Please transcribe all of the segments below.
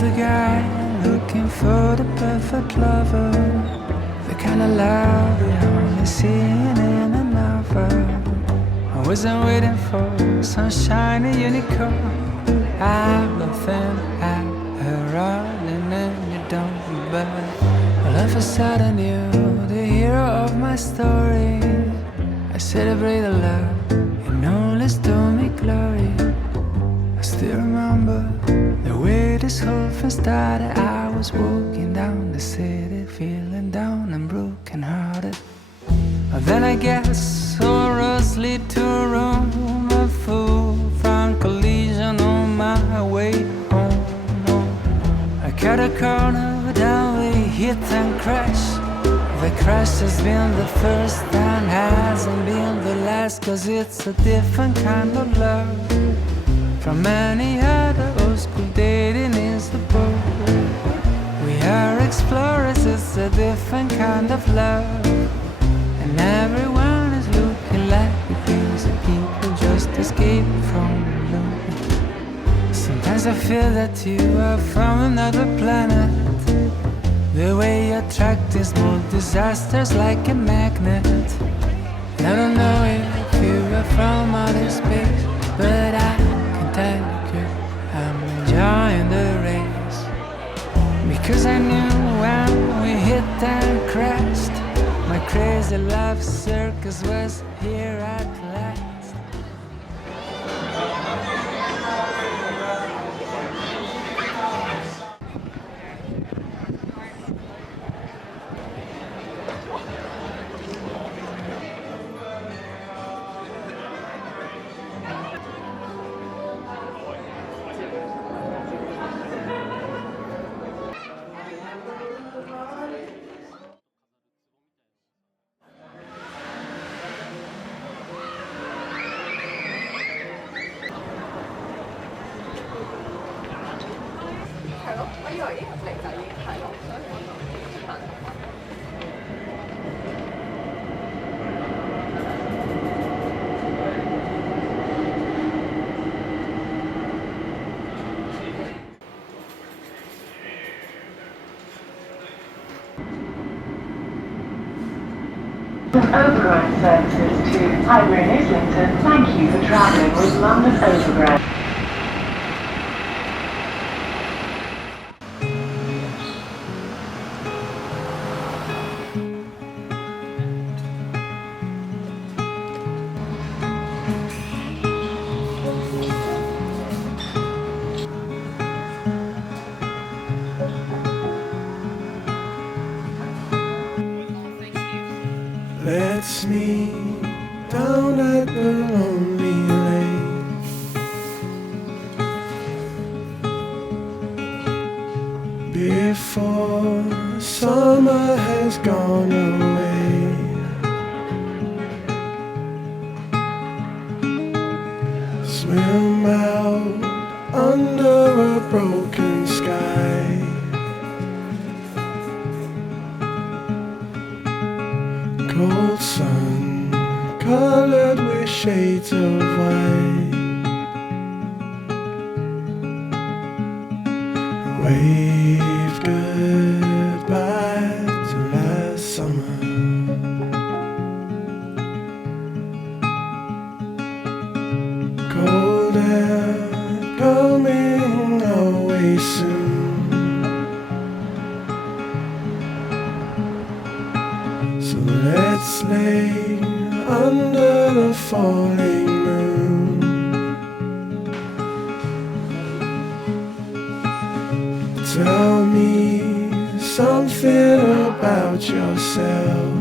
the guy looking for the perfect lover, the kind of love you only see in a novel. I wasn't waiting for some shiny unicorn. I've nothing at her rolling and you don't, but all of a sudden you're the hero of my story. I celebrate the love and only stole me glory. I still remember the way this whole thing started. I was walking down the city feeling down and broken hearted. Then I guess all roads lead to Rome. A full-front collision on my way home. I cut a corner, then we hit and crash. The crash has been the first and hasn't been the last, 'cause it's a different kind of love from any other old school dating is the boat. We are explorers, it's a different kind of love, and everyone is looking like we crazy people just escaping from the moon. Sometimes I feel that you are from another planet. The way you attract these small disasters like a magnet. And I don't know if you are from outer space, but I can tell you, girl, I'm enjoying the race. Because I knew when we hit and crashed, my crazy love circus was here at last. Overground services to Highbury and Islington. Thank you for travelling with London Overground. Let's meet down at the lonely lake. Before summer has gone away. Swim out under a broken sky. Cold sun, colored with shades of white. Wave goodbye to last summer. Cold air coming away soon. So let's lay under the falling moon. Tell me something about yourself.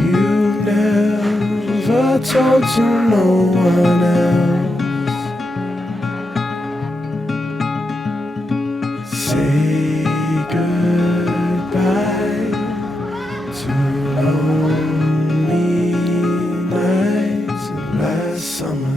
You've never told to no one else. Say goodbye to lonely nights last summer.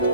Thank